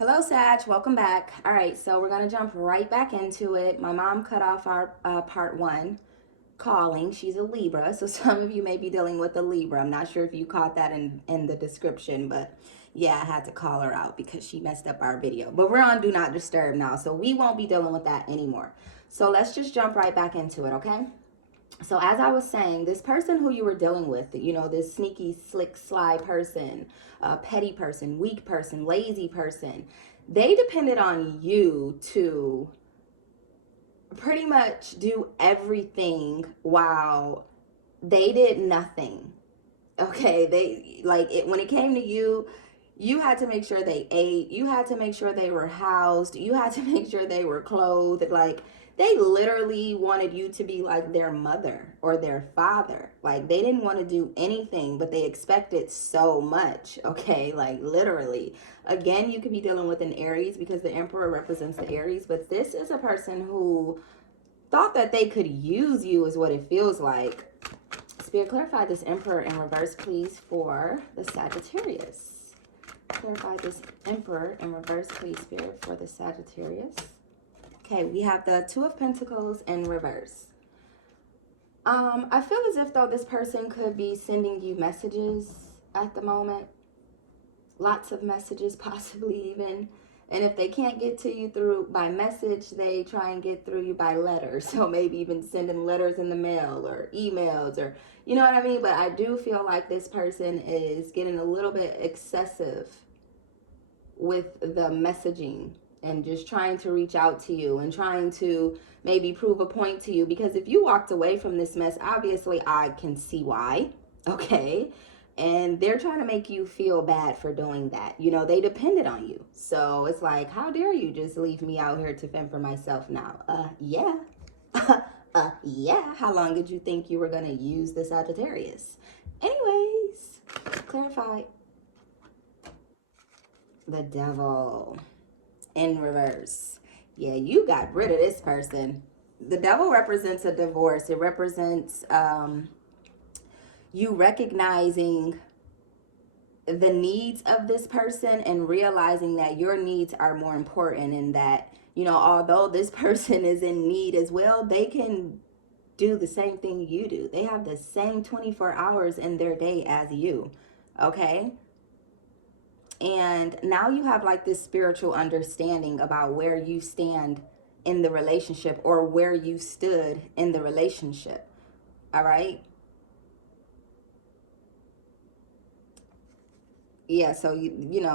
Hello, Sag. Welcome back. All right, so we're going to jump right back into it. My mom cut off our part one, calling. She's a Libra, so some of you may be dealing with a Libra. I'm not sure if you caught that in the description, but yeah, I had to call her out because she messed up our video. But we're on Do Not Disturb now, so we won't be dealing with that anymore. So let's just jump right back into it, okay? So as I was saying, this person who you were dealing with, this sneaky, slick, sly person, petty person, weak person, lazy person, they depended on you to pretty much do everything while they did nothing. Okay, they like it when it came to you. You had to make sure they ate. You had to make sure they were housed. You had to make sure they were clothed. Like, they literally wanted you to be like their mother or their father. Like, they didn't want to do anything, but they expected so much. Okay, like literally. Again, you could be dealing with an Aries because the Emperor represents the Aries, but this is a person who thought that they could use you, is what it feels like. Spirit, clarify this Emperor in reverse, please, for the Sagittarius. Clarify this Emperor in reverse, please, Spirit, for the Sagittarius. Okay, we have the Two of Pentacles in reverse. I feel as if, though, this person could be sending you messages at the moment. Lots of messages, possibly even. And if they can't get to you through by message, they try and get through you by letter. So maybe even sending letters in the mail or emails, or you know what I mean? But I do feel like this person is getting a little bit excessive with the messaging and just trying to reach out to you and trying to maybe prove a point to you. Because if you walked away from this mess, obviously I can see why. Okay. And they're trying to make you feel bad for doing that. You know, they depended on you. So it's like, how dare you just leave me out here to fend for myself now? Yeah. Yeah. How long did you think you were going to use the Sagittarius? Anyways, clarify. The Devil in reverse. Yeah, you got rid of this person. The Devil represents a divorce. It represents you recognizing the needs of this person and realizing that your needs are more important, and that, although this person is in need as well, they can do the same thing you do. They have the same 24 hours in their day as you. Okay? And now you have like this spiritual understanding about where you stand in the relationship, or where you stood in the relationship. All right? Yeah, so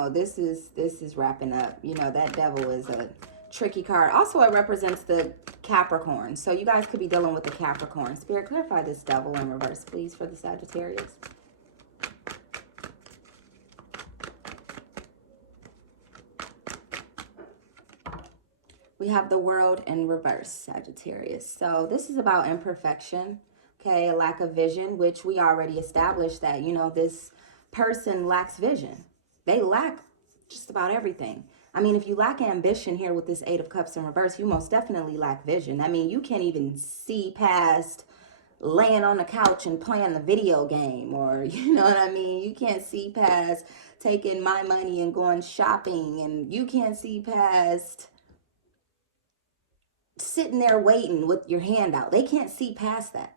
this is wrapping up. That Devil is a tricky card. Also, it represents the Capricorn. So you guys could be dealing with the Capricorn. Spirit, clarify this Devil in reverse, please, for the Sagittarius. We have the World in reverse, Sagittarius. So this is about imperfection, okay? A lack of vision, which we already established that, this person lacks vision. They lack just about everything. I mean, if you lack ambition here with this Eight of Cups in reverse, you most definitely lack vision. I mean, you can't even see past laying on the couch and playing the video game, or you know what I mean? You can't see past taking my money and going shopping, and you can't see past sitting there waiting with your hand out. They can't see past that.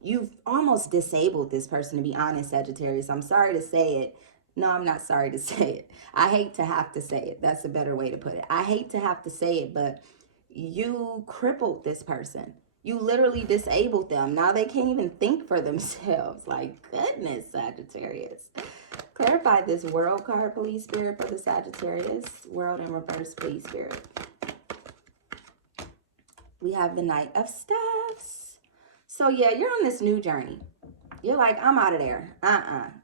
You've almost disabled this person, to be honest, Sagittarius. I'm sorry to say it. No, I'm not sorry to say it. I hate to have to say it. That's a better way to put it. I hate to have to say it, but you crippled this person. You literally disabled them. Now they can't even think for themselves. Like, goodness, Sagittarius. Clarify this World card, please, Spirit, for the Sagittarius. World in reverse, please, Spirit. We have the Knight of Staffs. So yeah, you're on this new journey. You're like, I'm out of there.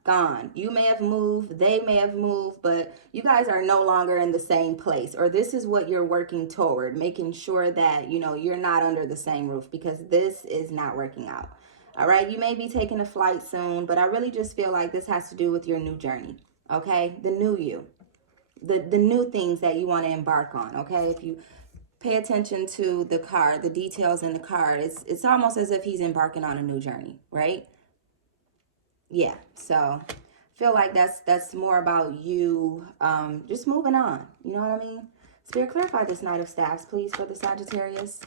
Gone. You may have moved, they may have moved, but you guys are no longer in the same place. Or this is what you're working toward, making sure that, you're not under the same roof, because this is not working out. All right, you may be taking a flight soon, but I really just feel like this has to do with your new journey. Okay, the new you. The new things that you want to embark on. Okay, if you pay attention to the card, the details in the card, it's almost as if he's embarking on a new journey, right? Yeah, so feel like that's more about you just moving on. You know what I mean? Spirit, clarify this Knight of Staffs, please, for the Sagittarius.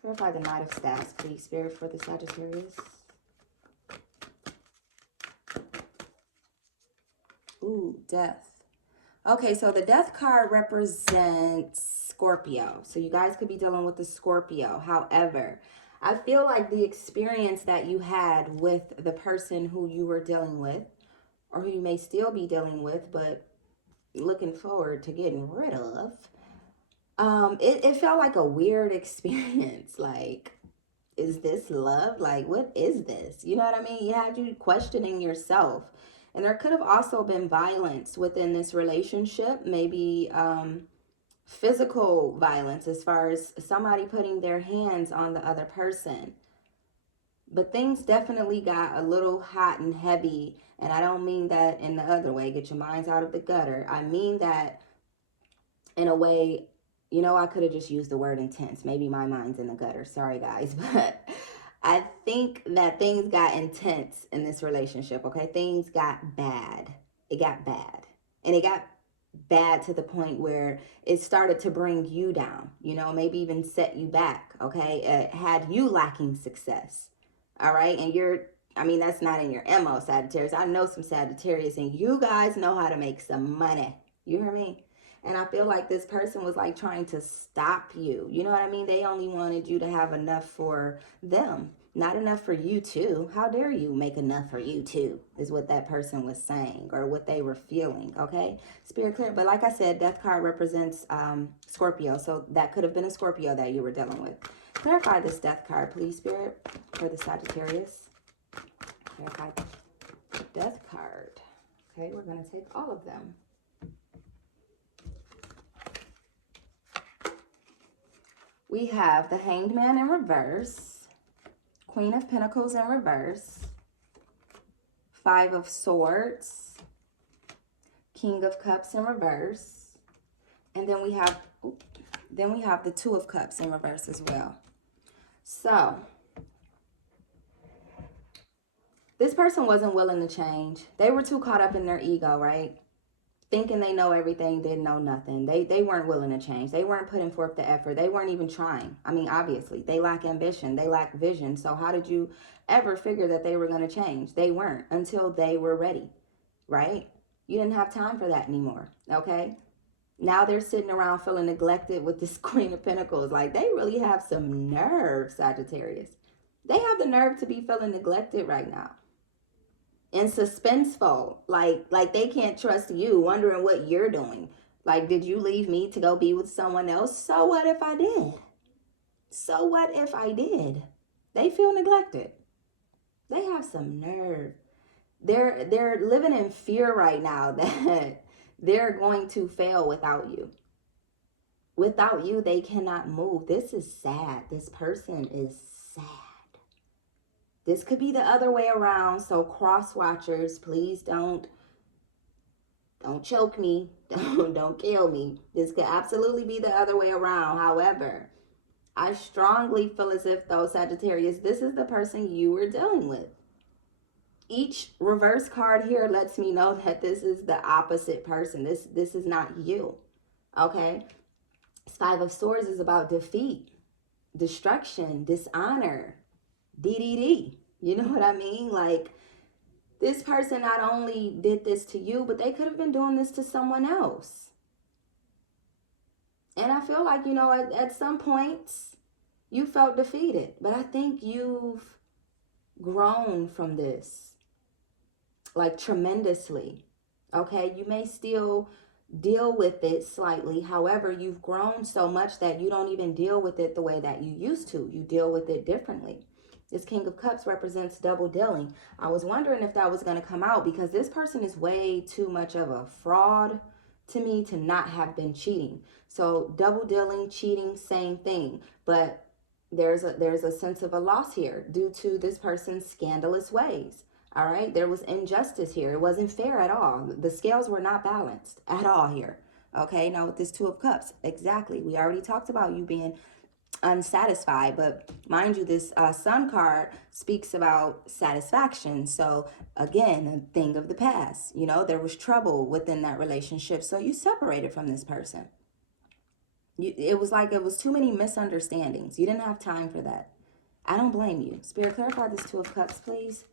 Clarify the Knight of Staffs, please, Spirit, for the Sagittarius. Ooh, Death. Okay, so the Death card represents Scorpio. So you guys could be dealing with the Scorpio. However, I feel like the experience that you had with the person who you were dealing with, or who you may still be dealing with, but looking forward to getting rid of, it felt like a weird experience. Like, is this love? Like, what is this? You know what I mean? You had you questioning yourself. And there could have also been violence within this relationship, maybe physical violence, as far as somebody putting their hands on the other person. But things definitely got a little hot and heavy. And I don't mean that in the other way, get your minds out of the gutter. I mean that in a way, you know, I could have just used the word intense. Maybe my mind's in the gutter. Sorry, guys. But I think that things got intense in this relationship, okay? Things got bad. It got bad. And it got bad to the point where it started to bring you down, you know, maybe even set you back, okay? It had you lacking success, all right? And I mean, that's not in your MO, Sagittarius. I know some Sagittarius, and you guys know how to make some money. You hear me? And I feel like this person was like trying to stop you. You know what I mean? They only wanted you to have enough for them, not enough for you too. How dare you make enough for you too, is what that person was saying, or what they were feeling, okay? Spirit clear. But like I said, Death card represents Scorpio. So that could have been a Scorpio that you were dealing with. Clarify this Death card, please, Spirit, for the Sagittarius. Clarify the Death card. Okay, we're going to take all of them. We have the Hanged Man in reverse, Queen of Pentacles in reverse, Five of Swords, King of Cups in reverse, and then we have the Two of Cups in reverse as well. So this person wasn't willing to change. They were too caught up in their ego, right? Thinking they know everything, didn't know nothing. They weren't willing to change. They weren't putting forth the effort. They weren't even trying. I mean, obviously, they lack ambition. They lack vision. So how did you ever figure that they were going to change? They weren't until they were ready, right? You didn't have time for that anymore, okay? Now they're sitting around feeling neglected with this Queen of Pentacles. Like, they really have some nerve, Sagittarius. They have the nerve to be feeling neglected right now. And suspenseful, like they can't trust you, wondering what you're doing. Like, did you leave me to go be with someone else? So what if I did? So what if I did? They feel neglected. They have some nerve. They're living in fear right now that they're going to fail without you. Without you, they cannot move. This is sad. This person is sad. This could be the other way around. So cross watchers, please don't choke me. Don't kill me. This could absolutely be the other way around. However, I strongly feel as if, though, Sagittarius, this is the person you were dealing with. Each reverse card here lets me know that this is the opposite person. This is not you. Okay? Five of Swords is about defeat, destruction, dishonor. DDD. You know what I mean? Like, this person not only did this to you, but they could have been doing this to someone else. And I feel like, you know, at some points you felt defeated. But I think you've grown from this, like, tremendously. Okay? You may still deal with it slightly. However, you've grown so much that you don't even deal with it the way that you used to. You deal with it differently. This King of Cups represents double dealing. I was wondering if that was going to come out, because this person is way too much of a fraud to me to not have been cheating. So double dealing, cheating, same thing. But there's a sense of a loss here due to this person's scandalous ways. All right. There was injustice here. It wasn't fair at all. The scales were not balanced at all here. Okay. Now with this Two of Cups, exactly. We already talked about you being unsatisfied. But mind you, this sun card speaks about satisfaction. So again, a thing of the past. You know, there was trouble within that relationship, so you separated from this person. It was like it was too many misunderstandings. You didn't have time for that. I don't blame you. Spirit, clarify this Two of Cups, please.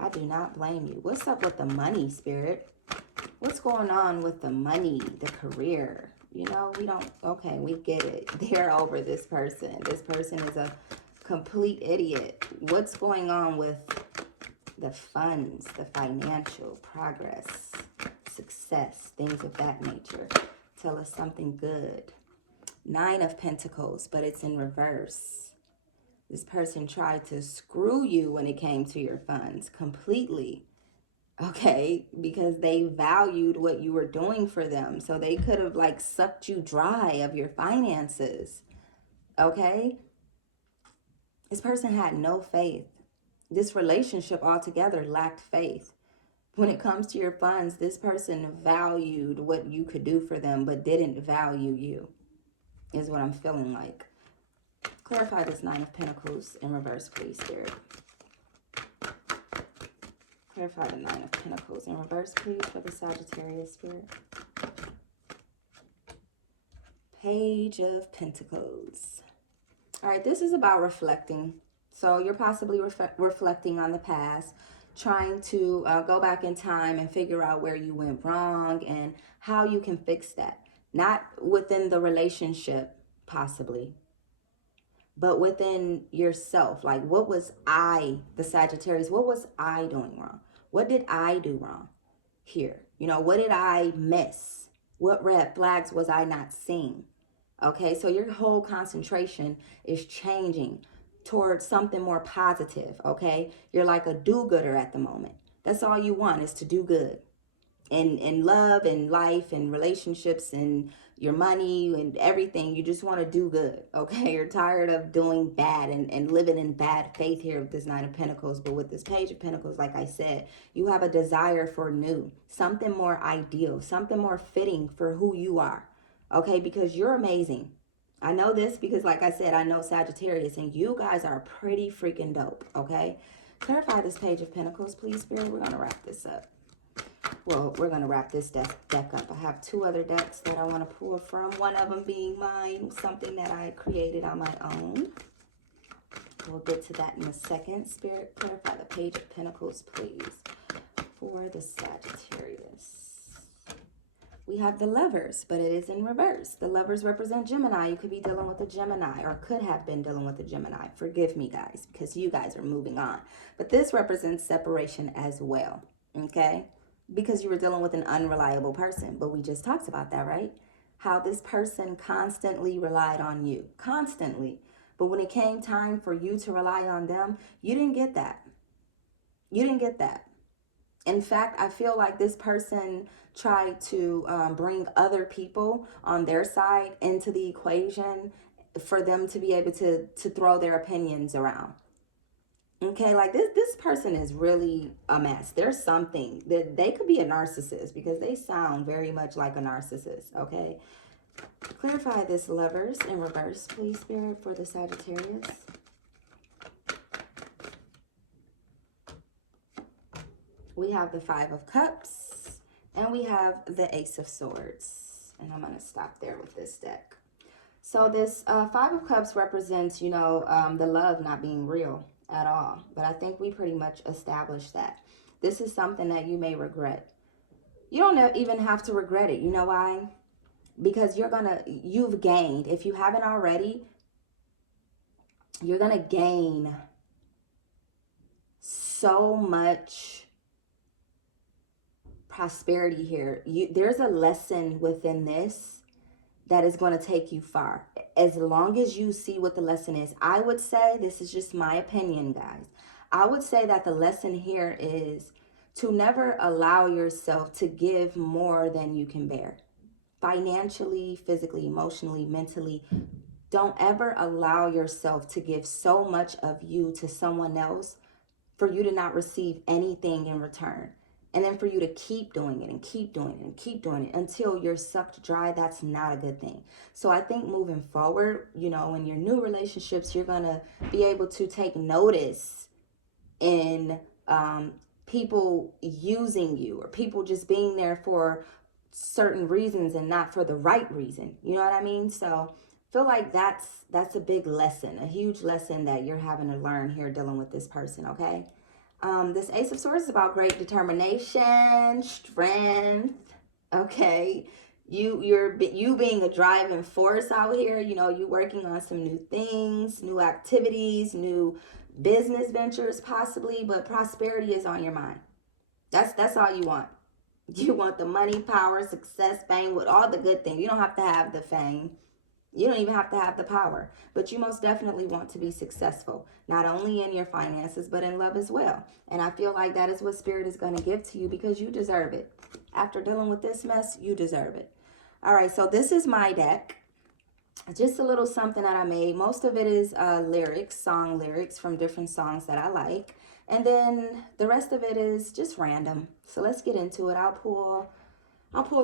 I do not blame you. What's up with the money, Spirit? What's going on with the money, the career? You know, we don't, okay, we get it. They're over this person. This person is a complete idiot. What's going on with the funds, the financial progress, success, things of that nature? Tell us something good. 9 of Pentacles, but it's in reverse. This person tried to screw you when it came to your funds completely. Okay, because they valued what you were doing for them. So they could have like sucked you dry of your finances. Okay? This person had no faith. This relationship altogether lacked faith. When it comes to your funds, this person valued what you could do for them, but didn't value you, is what I'm feeling like. Clarify this 9 of Pentacles in reverse, please, Spirit. Clarify the 9 of Pentacles in reverse, please, for the Sagittarius, Spirit. Page of Pentacles. All right, this is about reflecting. So you're possibly reflecting on the past, trying to go back in time and figure out where you went wrong and how you can fix that. Not within the relationship, possibly, but within yourself. Like, what was I, the Sagittarius, what was I doing wrong? What did I do wrong here? You know, what did I miss? What red flags was I not seeing? Okay, so your whole concentration is changing towards something more positive, okay? You're like a do-gooder at the moment. That's all you want, is to do good. In love and life and relationships and your money and everything, you just want to do good, okay? You're tired of doing bad and living in bad faith here with this 9 of Pentacles. But with this Page of Pentacles, like I said, you have a desire for new, something more ideal, something more fitting for who you are, okay? Because you're amazing. I know this because, like I said, I know Sagittarius, and you guys are pretty freaking dope, okay? Clarify this Page of Pentacles, please, Spirit. We're going to wrap this up. Well, we're going to wrap this deck up. I have 2 other decks that I want to pull from. One of them being mine, something that I created on my own. We'll get to that in a second. Spirit, clarify the Page of Pentacles, please, for the Sagittarius. We have the Lovers, but it is in reverse. The Lovers represent Gemini. You could be dealing with a Gemini, or could have been dealing with a Gemini. Forgive me, guys, because you guys are moving on. But this represents separation as well, okay? Because you were dealing with an unreliable person. But we just talked about that, right? How this person constantly relied on you. Constantly. But when it came time for you to rely on them, you didn't get that. You didn't get that. In fact, I feel like this person tried to bring other people on their side into the equation for them to be able to throw their opinions around. Okay, like this person is really a mess. There's something that they could be a narcissist, because they sound very much like a narcissist, okay? Clarify this Lovers in reverse, please, Spirit, for the Sagittarius. We have the 5 of Cups, and we have the Ace of Swords. And I'm going to stop there with this deck. So this 5 of Cups represents, you know, the love not being real at all. But I think we pretty much established that. This is something that you may regret. You don't even have to regret it. You know why? Because you've gained. If you haven't already, you're going to gain so much prosperity here. There's a lesson within this that is going to take you far, as long as you see what the lesson is. I would say, this is just my opinion, guys, I would say that the lesson here is to never allow yourself to give more than you can bear. Financially, physically, emotionally, mentally. Don't ever allow yourself to give so much of you to someone else for you to not receive anything in return. And then for you to keep doing it and keep doing it and keep doing it until you're sucked dry, that's not a good thing. So I think moving forward, you know, in your new relationships, you're going to be able to take notice in people using you, or people just being there for certain reasons and not for the right reason. You know what I mean? So I feel like that's a big lesson, a huge lesson that you're having to learn here dealing with this person, okay? This Ace of Swords is about great determination, strength, okay? You being a driving force out here, you know, you working on some new things, new activities, new business ventures possibly, but prosperity is on your mind. That's all you want. You want the money, power, success, fame, with all the good things. You don't have to have the fame. You don't even have to have the power, but you most definitely want to be successful, not only in your finances, but in love as well. And I feel like that is what Spirit is going to give to you because you deserve it. After dealing with this mess, you deserve it. All right, so this is my deck. Just a little something that I made. Most of it is lyrics, song lyrics from different songs that I like. And then the rest of it is just random. So let's get into it. I'll pull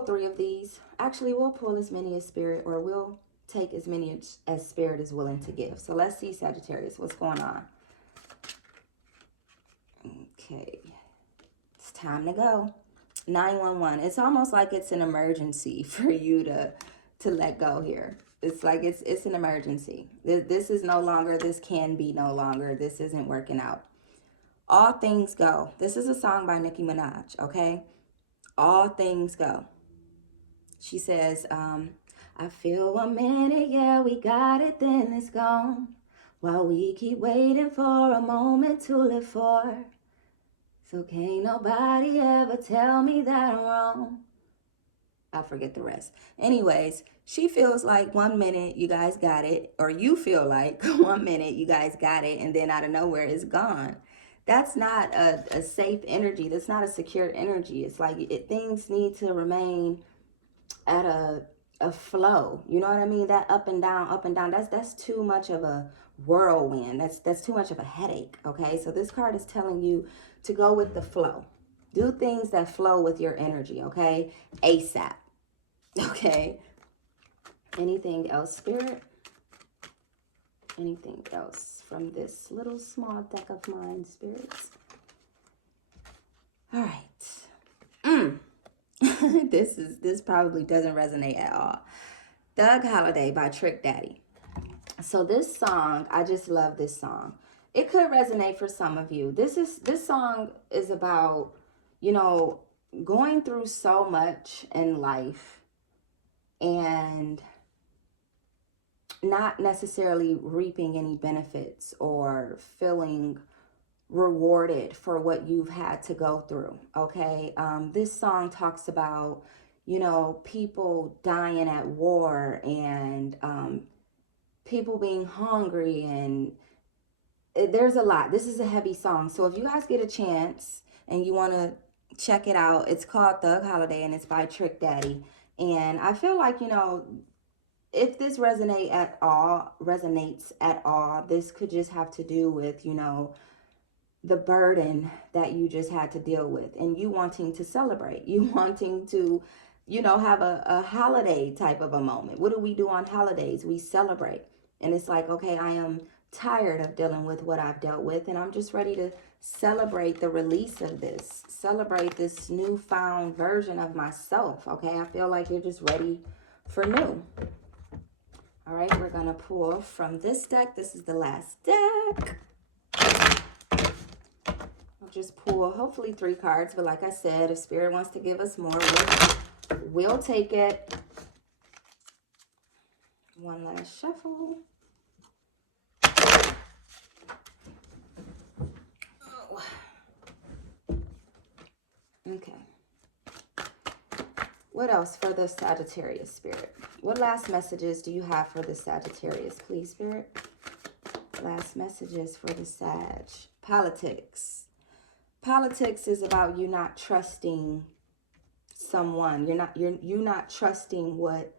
3 of these. Actually, we'll pull as many as Spirit, or we'll take as many as Spirit is willing to give. So let's see, Sagittarius, what's going on? Okay, it's time to go. 911. It's almost like it's an emergency for you to let go here. It's like it's an emergency. This is no longer, this can be no longer, this isn't working out. All things go. This is a song by Nicki Minaj, okay? All things go. She says, I feel 1 minute, yeah, we got it, then it's gone. While we keep waiting for a moment to live for. So can't nobody ever tell me that I'm wrong. I forget the rest. Anyways, she feels like 1 minute you guys got it, or you feel like 1 minute you guys got it, and then out of nowhere it's gone. That's not a safe energy. That's not a secure energy. It's like things need to remain at a flow. You know what I mean? That up and down, that's too much of a whirlwind. That's too much of a headache, okay? So this card is telling you to go with the flow. Do things that flow with your energy, okay? ASAP, okay? Anything else, Spirit? Anything else from this little small deck of mine, Spirits? All right. This probably doesn't resonate at all. Thug Holiday by Trick Daddy. So this song, I just love this song. It could resonate for some of you. This song is about, you know, going through so much in life and not necessarily reaping any benefits or feeling rewarded for what you've had to go through, okay? This song talks about, you know, people dying at war and people being hungry, and there's a lot. This is a heavy song. So if you guys get a chance and you want to check it out, it's called Thug Holiday and it's by Trick Daddy. And I feel like, you know, if this resonates at all, this could just have to do with, you know, the burden that you just had to deal with and you wanting to celebrate, you wanting to, you know, have a holiday type of a moment. What do we do on holidays? We celebrate. And it's like, okay, I am tired of dealing with what I've dealt with, and I'm just ready to celebrate the release of this, celebrate this newfound version of myself, okay? I feel like you're just ready for new. All right, we're gonna pull from this deck. This is the last deck. I'll just pull hopefully 3 cards, but like I said, if Spirit wants to give us more, we'll take it. One last shuffle. Oh. Okay. What else for the Sagittarius, Spirit? What last messages do you have for the Sagittarius, please, Spirit? Last messages for the Sag. Politics. Politics is about you not trusting someone. You're not trusting what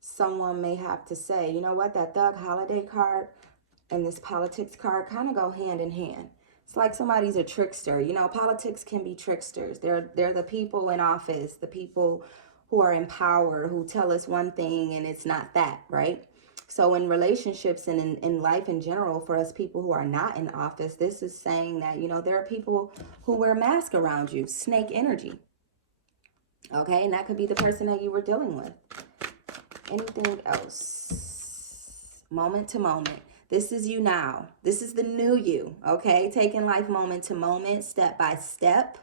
someone may have to say. You know what? That Thug Holiday card and this politics card kind of go hand in hand. It's like somebody's a trickster. You know, politics can be tricksters. They're the people in office, the people who are in power, who tell us one thing and it's not that, right? So in relationships and in life in general, for us people who are not in office, this is saying that, you know, there are people who wear masks around you, snake energy. Okay, and that could be the person that you were dealing with. Anything else? Moment to moment. This is you now. This is the new you, okay? Taking life moment to moment, step by step,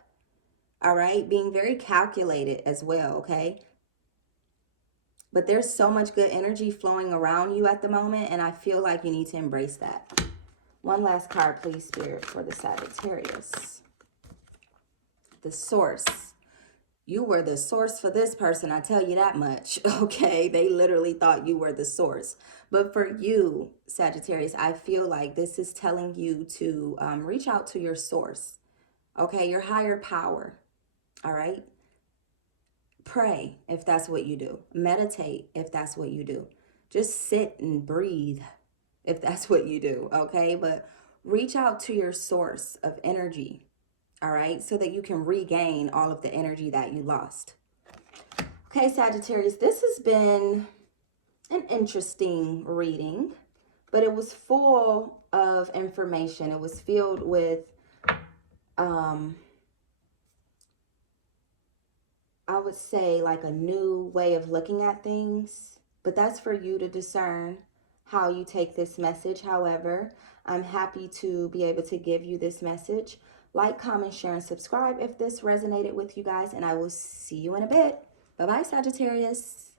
all right? Being very calculated as well, okay? But there's so much good energy flowing around you at the moment, and I feel like you need to embrace that. One last card, please, Spirit, for the Sagittarius. The Source. You were the source for this person, I tell you that much, okay? They literally thought you were the source. But for you, Sagittarius, I feel like this is telling you to reach out to your source, okay? Your higher power, all right? Pray if that's what you do. Meditate if that's what you do. Just sit and breathe if that's what you do, okay? But reach out to your source of energy, all right, so that you can regain all of the energy that you lost. Okay, Sagittarius, this has been an interesting reading, but it was full of information. It was filled with, I would say, like a new way of looking at things, but that's for you to discern how you take this message. However, I'm happy to be able to give you this message. Like, comment, share, and subscribe if this resonated with you guys, and I will see you in a bit. Bye-bye, Sagittarius.